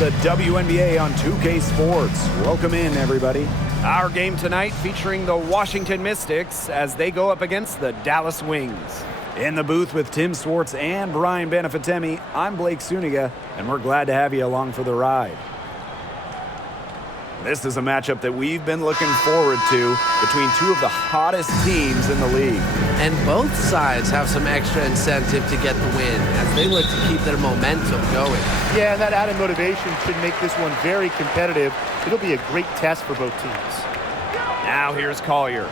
the WNBA on 2K Sports. Welcome in, everybody. Our game tonight featuring the Washington Mystics as they go up against the Dallas Wings. In the booth with Tim Swartz and Brian Benefitemi, I'm Blake Suniga, and we're glad to have you along for the ride. This is a matchup that we've been looking forward to between two of the hottest teams in the league. And both sides have some extra incentive to get the win as they look to keep their momentum going. Yeah, and that added motivation should make this one very competitive. It'll be a great test for both teams. Now here's Collier.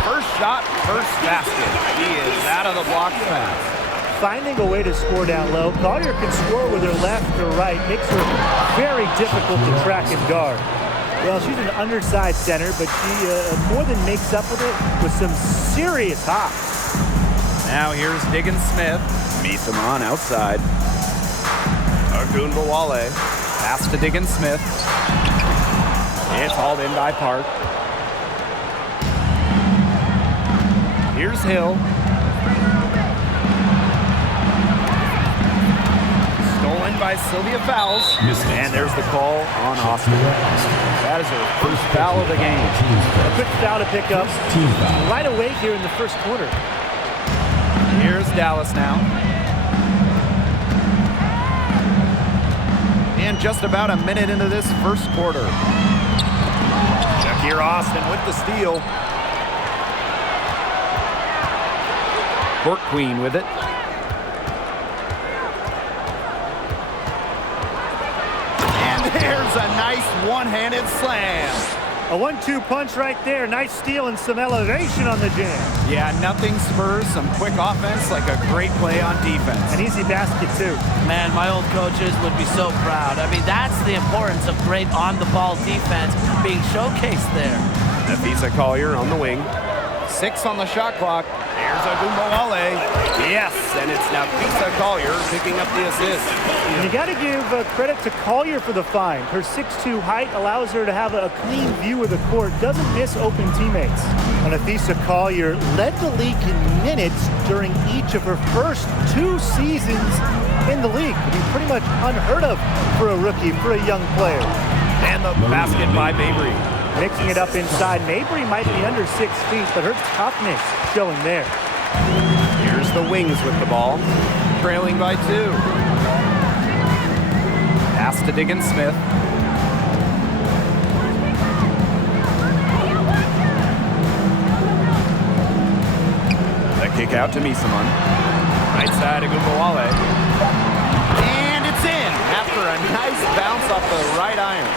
First shot, first basket. He is out of the block fast. Finding a way to score down low. Collier can score with her left or right. Makes her very difficult to track and guard. Well, she's an undersized center, but she more than makes up with it with some serious hops. Now here's Diggins Smith. Misaman outside. Agunbowale. Pass to Diggins Smith. It's hauled in by Park. Here's Hill. Stolen by Sylvia Fowles. And there's the call on Austin. That is her first foul of the game. A quick foul to pick up right away here in the first quarter. Here's Dallas now. And just about a minute into this first quarter. Shakir Austin with the steal. Court Queen with it. And there's a nice one-handed slam. A 1-2 punch right there. Nice steal and some elevation on the jam. Yeah, nothing spurs some quick offense like a great play on defense. An easy basket, too. Man, my old coaches would be so proud. I mean, that's the importance of great on-the-ball defense being showcased there. Nafisa Collier on the wing. 6 on the shot clock. Here's Agunbowale. Yes, and it's Nafisa Collier picking up the assist. And you got to give credit to Collier for the find. Her 6'2" height allows her to have a clean view of the court, doesn't miss open teammates. Nafisa Collier led the league in minutes during each of her first 2 seasons in the league. I mean, pretty much unheard of for a rookie, for a young player. And the basket by Mabry. Mixing it up inside. Mabry might be under 6 feet, but her toughness showing there. Here's the Wings with the ball, trailing by 2. Pass to Diggins Smith. The kick out to Misaman. Right side of Agunbowale. And it's in after a nice bounce off the right iron.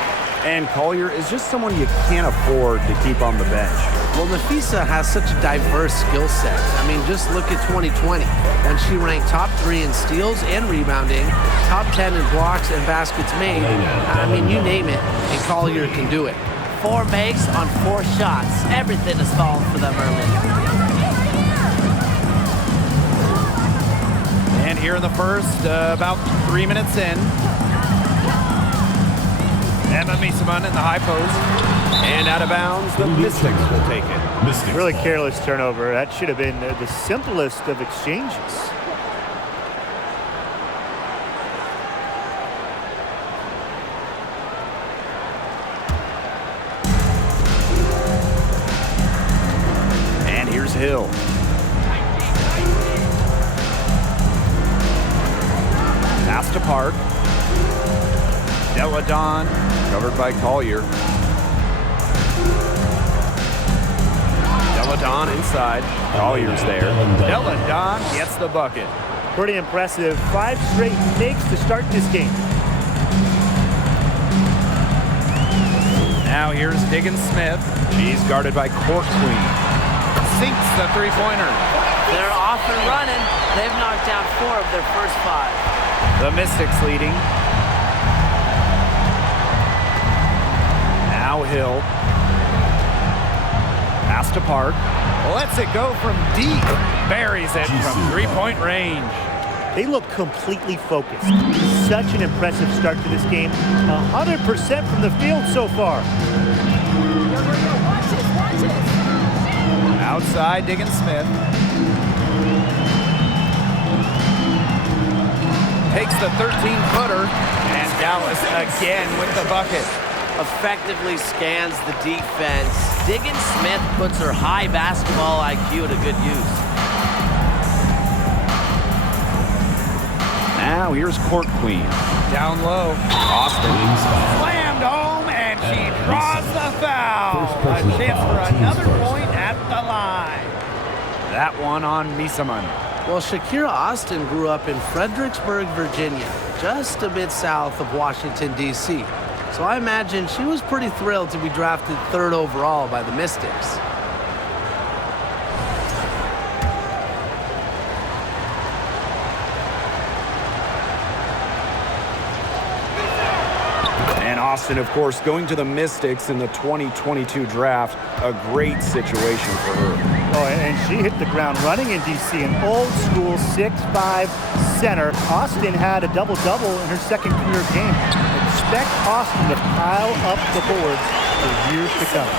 And Collier is just someone you can't afford to keep on the bench. Well, Nafisa has such a diverse skill set. I mean, just look at 2020 when she ranked top 3 in steals and rebounding, top 10 in blocks and baskets made. I mean, you name it, and Collier can do it. 4 makes on 4 shots. Everything is falling for them early. And here in the first, about 3 minutes in. Emma Misaman in the high post. And out of bounds, the Mystics will take it. Really careless turnover. That should have been the simplest of exchanges. And here's Hill. Pass to Park. Della Don, covered by Collier. Della Don inside. Collier's there. Della Don gets the bucket. Pretty impressive. 5 straight makes to start this game. Now here's Diggins Smith. She's guarded by Court Queen. Sinks the three-pointer. They're off and running. They've knocked down 4 of their first 5. The Mystics leading. Now Hill. Pass to Park. Lets it go from deep. Buries it from three-point range. They look completely focused. Such an impressive start to this game. 100% from the field so far. Out Outside, Diggins Smith. Takes the 13-footer, and Dallas again with the bucket. Effectively scans the defense. Diggins Smith puts her high basketball IQ to good use. Now here's Court Queen. Down low. Austin slammed home, and she draws the foul. A chance for another point at the line. That one on Misaman. Well, Shakira Austin grew up in Fredericksburg, Virginia, just a bit south of Washington, D.C. So I imagine she was pretty thrilled to be drafted 3rd overall by the Mystics. And Austin, of course, going to the Mystics in the 2022 draft. A great situation for her. Oh, and she hit the ground running in D.C. An old-school 6'5" center. Austin had a double-double in her second career game. Expect Austin to pile up the boards for years to come.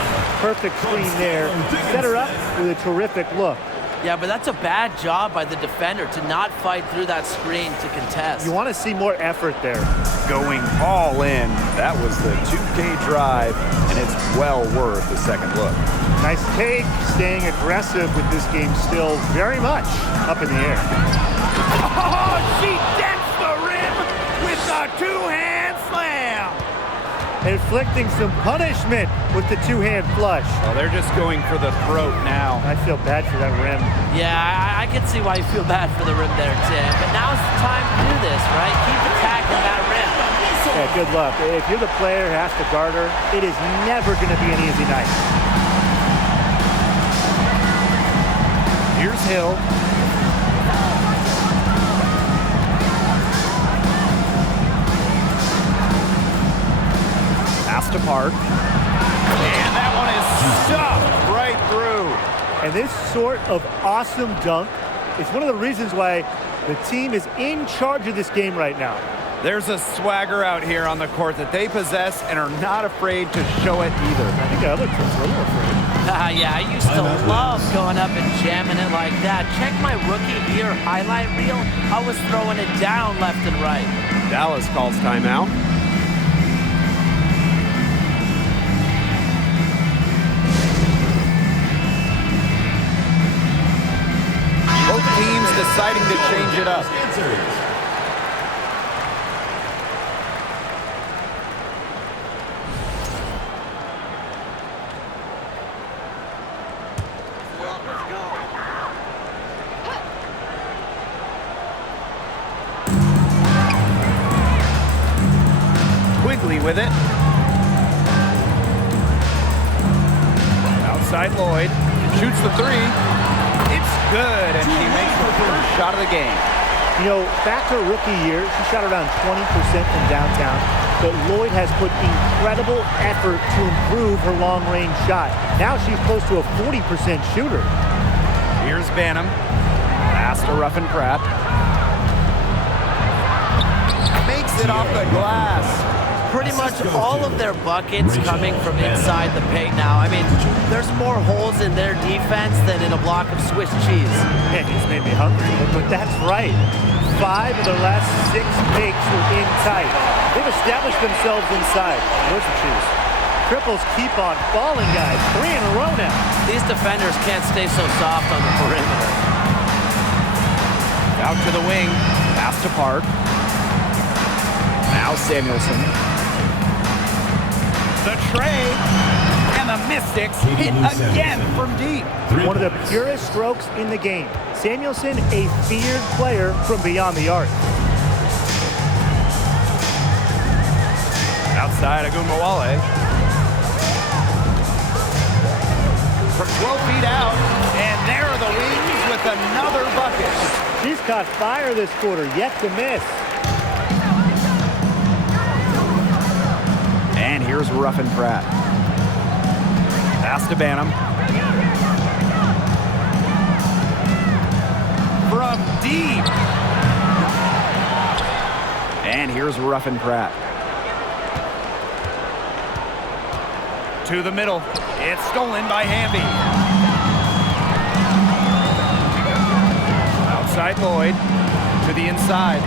Perfect screen there. Set her up with a terrific look. Yeah, but that's a bad job by the defender to not fight through that screen to contest. You want to see more effort there. Going all in. That was the 2K drive, and it's well worth the second look. Nice take, staying aggressive with this game still very much up in the air. Oh, she dents the rim with a two-hand slam. Inflicting some punishment with the two-hand flush. Well, they're just going for the throat now. I feel bad for that rim. Yeah, I can see why you feel bad for the rim there, Tim. But now's the time to do this, right? Keep attacking that rim. Yeah, good luck. If you're the player who has to guard her, it is never going to be an easy night. Here's Hill. Passed apart. And that one is stuffed right through. And this sort of awesome dunk is one of the reasons why the team is in charge of this game right now. There's a swagger out here on the court that they possess and are not afraid to show it either. I think the other teams are a little afraid. Yeah, I used to love going up and jamming it like that. Check my rookie year highlight reel. I was throwing it down left and right. Dallas calls timeout. Both teams deciding to change it up. Quigley with it. Outside Lloyd. Shoots the three. It's good, and she makes the first shot of the game. You know, back her rookie year, she shot around 20% from downtown, but Lloyd has put incredible effort to improve her long-range shot. Now she's close to a 40% shooter. Here's Banham. Pass to Ruffin Pratt. Makes it off the glass. Pretty much all of their buckets coming from inside the paint now. I mean, there's more holes in their defense than in a block of Swiss cheese. Man, it's made me hungry, but that's right. 5 of their last 6 takes were in tight. They've established themselves inside. Where's the cheese? Triples keep on falling, guys. 3 in a row now. These defenders can't stay so soft on the perimeter. Out to the wing. Pass to Park. Now Samuelson. The tray, and the Mystics hit again from deep. One of the purest strokes in the game. Samuelson, a feared player from beyond the arc. Outside Agumbawale. From 12 feet out, and there are the Wings with another bucket. She's caught fire this quarter, yet to miss. And here's Ruffin Pratt. Pass to Banham. From deep. And here's Ruffin Pratt. To the middle. It's stolen by Hamby. Outside Lloyd to the inside.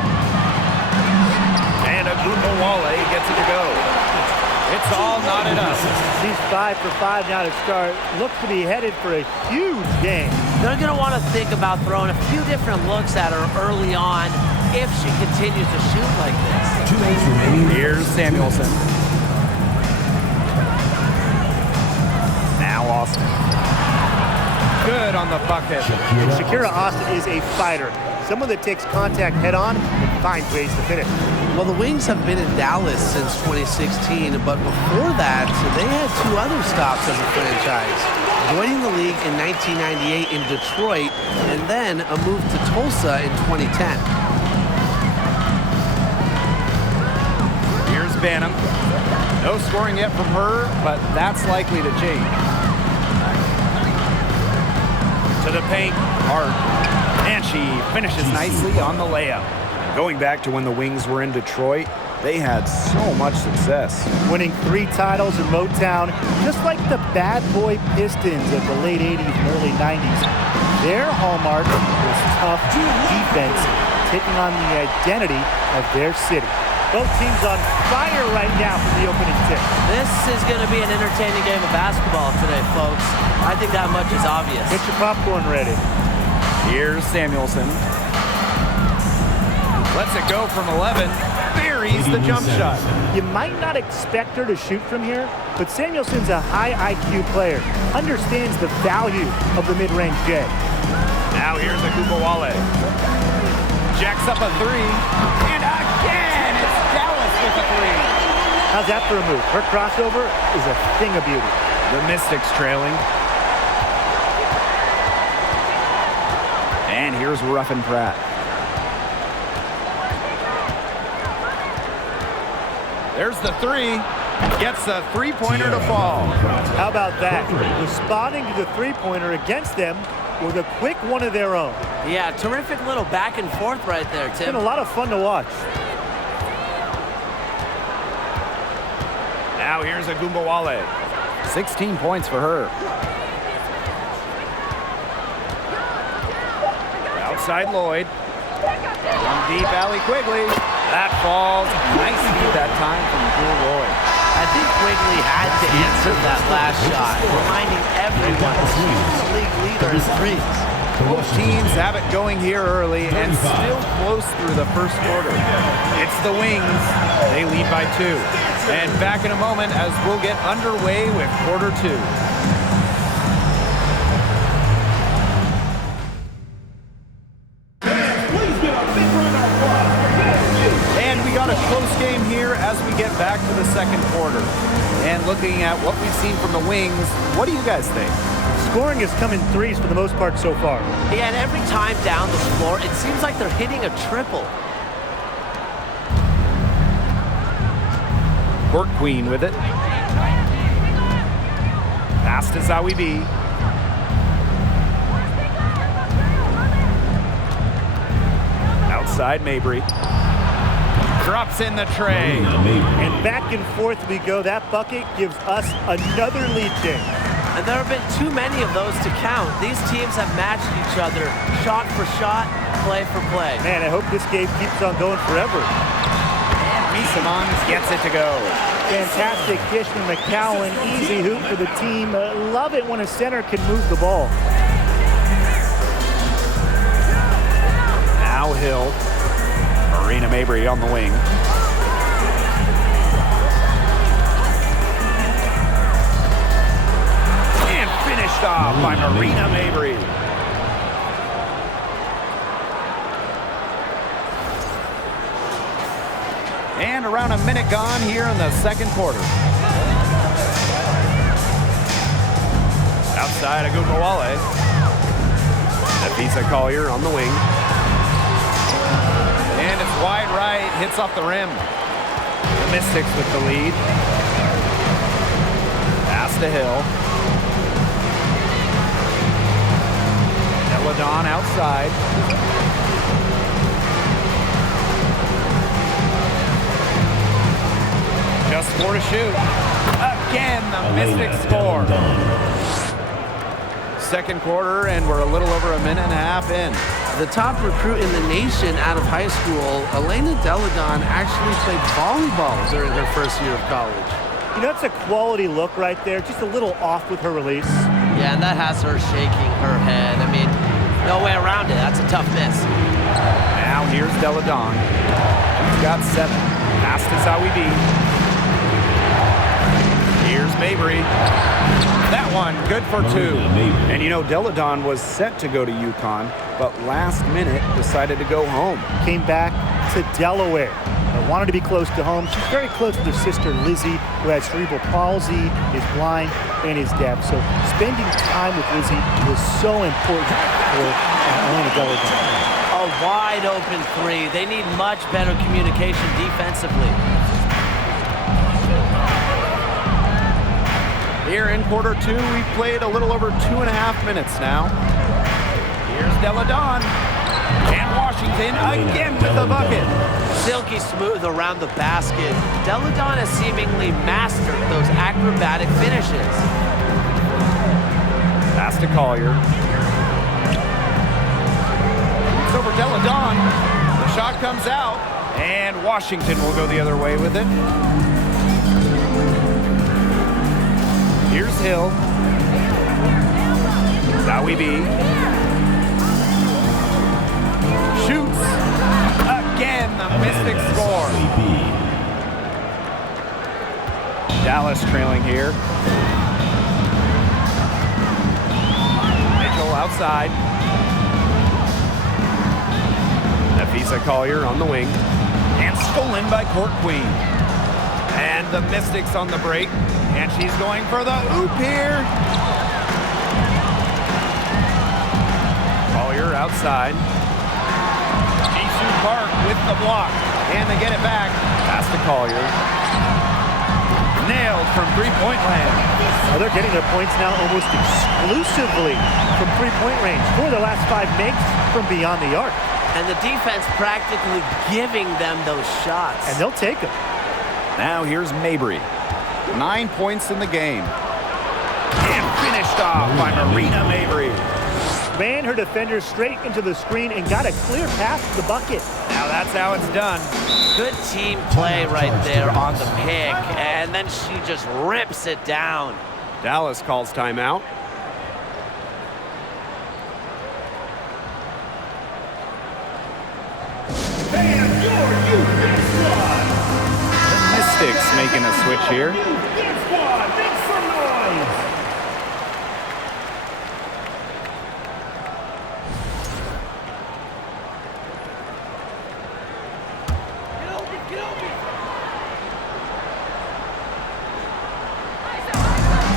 And Agumbawale gets it to go. It's all knotted up. He's 5 for 5 now to start. Looks to be headed for a huge game. They're going to want to think about throwing a few different looks at her early on if she continues to shoot like this. 2 minutes remaining. Here's Samuelson. Now Austin. Good on the bucket. Shakira Austin is a fighter. Someone that takes contact head on and finds ways to finish. Well, the Wings have been in Dallas since 2016, but before that, they had 2 other stops as a franchise. Joining the league in 1998 in Detroit, and then a move to Tulsa in 2010. Here's Banham. No scoring yet from her, but that's likely to change. To the paint, Hart. And she finishes nicely on the layup. Going back to when the Wings were in Detroit, they had so much success. Winning 3 titles in Motown, just like the bad boy Pistons of the late 80s and early 90s. Their hallmark was tough defense, taking on the identity of their city. Both teams on fire right now for the opening tip. This is going to be an entertaining game of basketball today, folks. I think that much is obvious. Get your popcorn ready. Here's Samuelson. Lets it go from 11. Buries the jump shot. You might not expect her to shoot from here, but Samuelson's a high IQ player. Understands the value of the mid-range J. Now here's Agumbawale. Jacks up a 3. And again, it's Dallas with a 3. How's that for a move? Her crossover is a thing of beauty. The Mystics trailing. And here's Ruffin Pratt. There's the 3. Gets a 3-pointer to fall. How about that? Responding to the three-pointer against them with a quick one of their own. Yeah, terrific little back and forth right there, Tim. It's been a lot of fun to watch. Now here's Agumbawale. 16 points for her. Outside Lloyd. From deep, Allie Quigley. That falls. Nice feed that time from Jewel Lloyd. I think Quigley had to answer that last shot, reminding everyone she's the league leader in threes. Both teams have it going here early and still close through the first quarter. It's the Wings. They lead by 2. And back in a moment as we'll get underway with quarter 2. A close game here as we get back to the second quarter. And looking at what we've seen from the Wings, what do you guys think? Scoring has come in threes for the most part so far. Yeah, and every time down the floor, it seems like they're hitting a triple. Court Queen with it. Pass to Zawi B. Outside Mabry. Drops in the tray. And back and forth we go. That bucket gives us another lead change. And there have been too many of those to count. These teams have matched each other shot for shot, play for play. Man, I hope this game keeps on going forever. And Misamon gets it to go. Fantastic dish from McCowan. Easy hoop for the team. Love it when a center can move the ball. Now Hill. Marina Mabry on the wing. And finished off by Marina Mabry. And around a minute gone here in the second quarter. Outside Agumbawale. Nafisa Collier on the wing. And it's wide right, hits off the rim. The Mystics with the lead. Pass to Hill. Deladon outside. Just 4 to shoot. Again, the Mystics score. second quarter, and we're a little over a minute and a half in. The top recruit in the nation out of high school, Elena Deladon, actually played volleyball during her first year of college. You know, that's a quality look right there. Just a little off with her release. Yeah, and that has her shaking her head. I mean, no way around it. That's a tough miss. Now here's Deladon. He's got 7. Pass to Zawibi. Here's Mabry. That one, good for 2. And you know, Deladon was set to go to UConn, but last minute decided to go home. Came back to Delaware. Wanted to be close to home. She's very close with her sister Lizzie, who has cerebral palsy, is blind, and is deaf. So spending time with Lizzie was so important for Elena Deladon. A wide open 3. They need much better communication defensively. Here in quarter 2, we've played a little over 2.5 minutes now. Here's Deladon. And Washington again with the bucket. Silky smooth around the basket. Deladon has seemingly mastered those acrobatic finishes. Pass to Collier. It's over Deladon. The shot comes out, and Washington will go the other way with it. Here's Hill. Zawibi. Shoots. Again, the Mystics score. Dallas trailing here. Mitchell outside. Nafisa Collier on the wing. And stolen by Court Queen. And the Mystics on the break. And she's going for the oop here. Collier outside. Jisoo Park with the block. And they get it back. Pass to Collier. Nailed from three-point land. Well, they're getting their points now almost exclusively from three-point range. 4 of their last 5 makes from beyond the arc. And the defense practically giving them those shots. And they'll take them. Now here's Mabry. 9 points in the game. And finished off by Marina Mabry. Ran her defender straight into the screen and got a clear path to the bucket. Now that's how it's done. Good team play right there on the pick, and then she just rips it down. Dallas calls timeout. The Mystics making a switch here.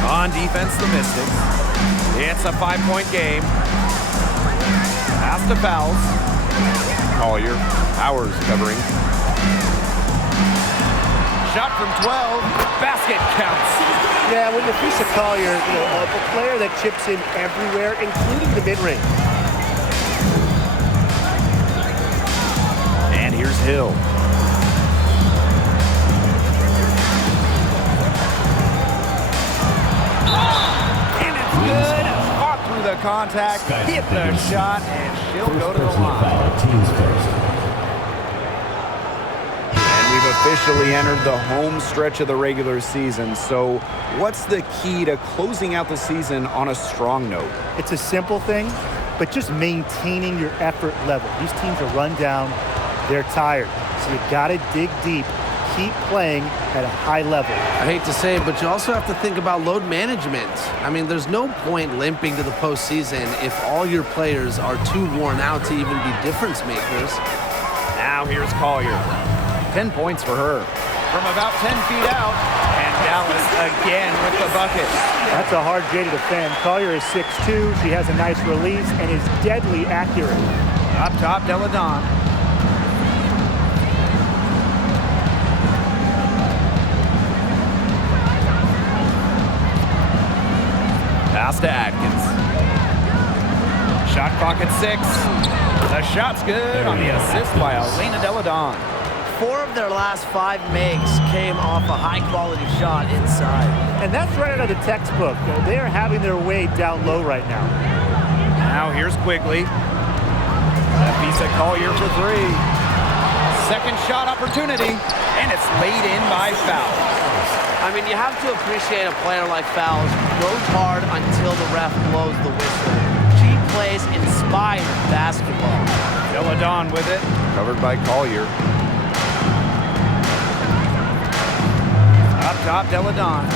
On defense, the Mystics. It's a 5-point game. Pass to Fowles. Collier, Powers covering. Shot from 12. Basket counts. Yeah, when Nafisa Collier, a player that chips in everywhere, including the mid-range. And here's Hill. Good. Fought through the contact, hit the shot, and she'll go to the line. And we've officially entered the home stretch of the regular season. So what's the key to closing out the season on a strong note? It's a simple thing, but just maintaining your effort level. These teams are run down. They're tired. So you got to dig deep. Keep playing at a high level. I hate to say it, but you also have to think about load management. I mean, there's no point limping to the postseason if all your players are too worn out to even be difference makers. Now here's Collier. 10 points for her. From about 10 feet out, and Dallas again with the bucket. That's a hard J to defend. Collier is 6'2". She has a nice release and is deadly accurate. Up top, Deladon. Pass to Atkins. Shot clock at 6. The shot's good on the assist by Elena Deladon. 4 of their last 5 makes came off a high-quality shot inside. And that's right out of the textbook. They are having their way down low right now. Now here's Quigley. Afisa Collier for 3. Second shot opportunity, and it's laid in by Fowles. I mean, you have to appreciate a player like Fowles goes hard until the ref blows the whistle. She plays inspired basketball. Deladon with it. Covered by Collier. Up top, Deladon.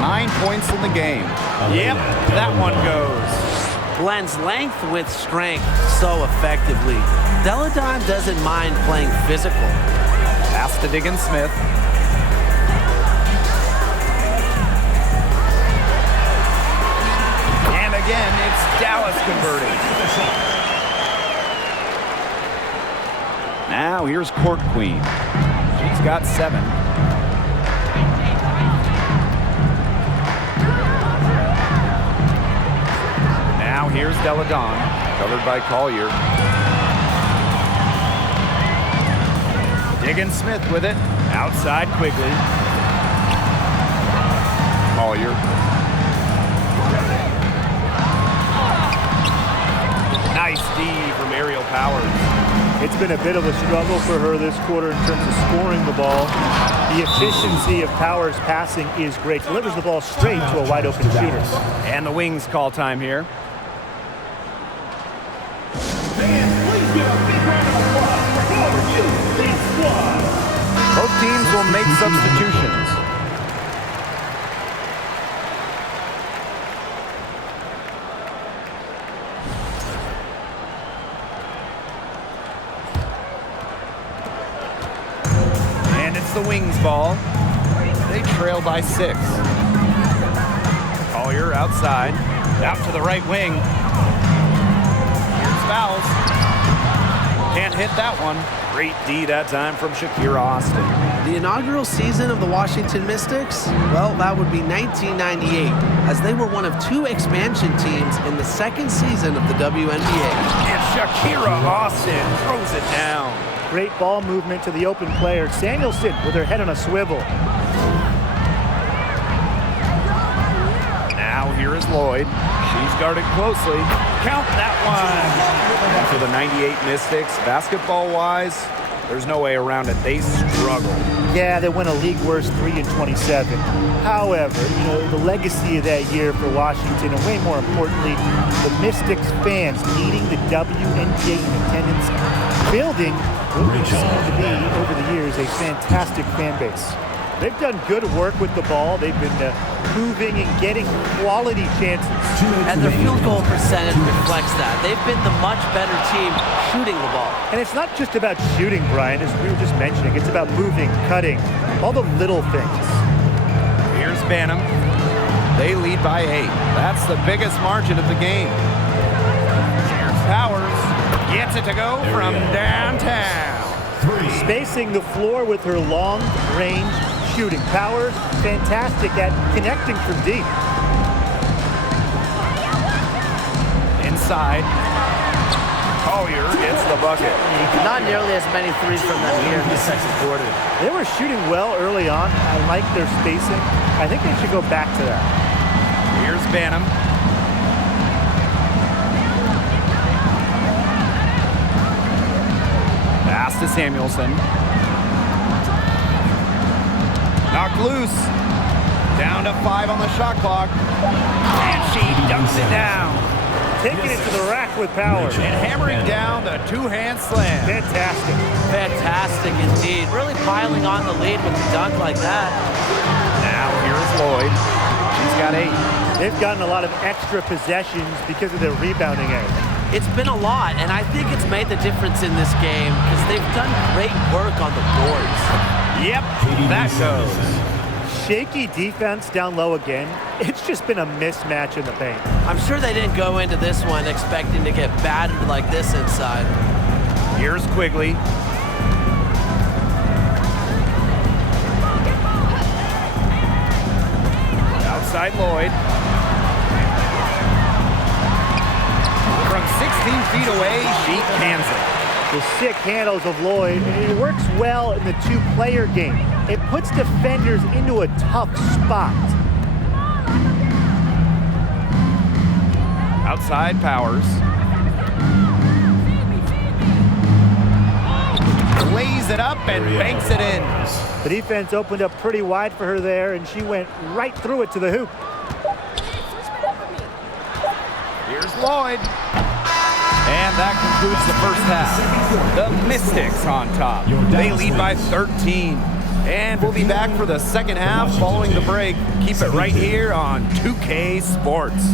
9 points in the game. Yep, that one goes. Blends length with strength so effectively. Deladon doesn't mind playing physical. Pass to Diggins Smith. And again, it's Dallas converting. Now here's Court Queen. She's got 7. Now here's Deladon. Covered by Collier. Diggins Smith with it. Outside Quigley. Collier. Nice D from Aerial Powers. It's been a bit of a struggle for her this quarter in terms of scoring the ball. The efficiency of Powers' passing is great. Delivers the ball straight to a wide-open shooter. And the Wings call time here. Both teams will make substitutions. And it's the Wings ball. They trail by 6. Collier outside. Out to the right wing. Here's Fowles. Can't hit that one. Great D that time from Shakira Austin. The inaugural season of the Washington Mystics? Well, that would be 1998, as they were one of 2 expansion teams in the second season of the WNBA. And Shakira Austin throws it down. Great ball movement to the open player. Samuelson with her head on a swivel. Now here is Lloyd. She's guarded closely. Count that one. And for the 98 Mystics, basketball-wise, there's no way around it. They struggle. Yeah, they went a league worst 3-27. However, the legacy of that year for Washington, and way more importantly, the Mystics fans needing the WNBA in attendance, building what we've seen to be over the years a fantastic fan base. They've done good work with the ball. They've been moving and getting quality chances. And their field goal percentage reflects that. They've been the much better team shooting the ball. And it's not just about shooting, Brian, as we were just mentioning. It's about moving, cutting, all the little things. Here's Banham. They lead by 8. That's the biggest margin of the game. Here's Powers. Gets it to go from downtown. Spacing the floor with her long-range shooting. Powers, fantastic at connecting from deep. Inside. Collier gets the bucket. Not nearly as many threes from them here in the second quarter. They were shooting well early on. I like their spacing. I think they should go back to that. Here's Banham. Pass to Samuelson. Knocked loose. Down to 5 on the shot clock. And she dunks it down. Taking it to the rack with power. And hammering down the 2-hand slam. Fantastic. Fantastic indeed. Really piling on the lead with a dunk like that. Now here is Lloyd. She's got 8. They've gotten a lot of extra possessions because of their rebounding edge. It's been a lot, and I think it's made the difference in this game because they've done great work on the boards. Yep, that goes. Shaky defense down low again. It's just been a mismatch in the paint. I'm sure they didn't go into this one expecting to get battered like this inside. Here's Quigley. Outside Lloyd. From 16 feet away, she cans it. The sick handles of Lloyd, and it works well in the two-player game. It puts defenders into a tough spot. Outside Powers. Lays it up and banks it in. The defense opened up pretty wide for her there, and she went right through it to the hoop. Here's Lloyd. And that concludes the first half. The Mystics on top. They lead by 13. And we'll be back for the second half following the break. Keep it right here on 2K Sports.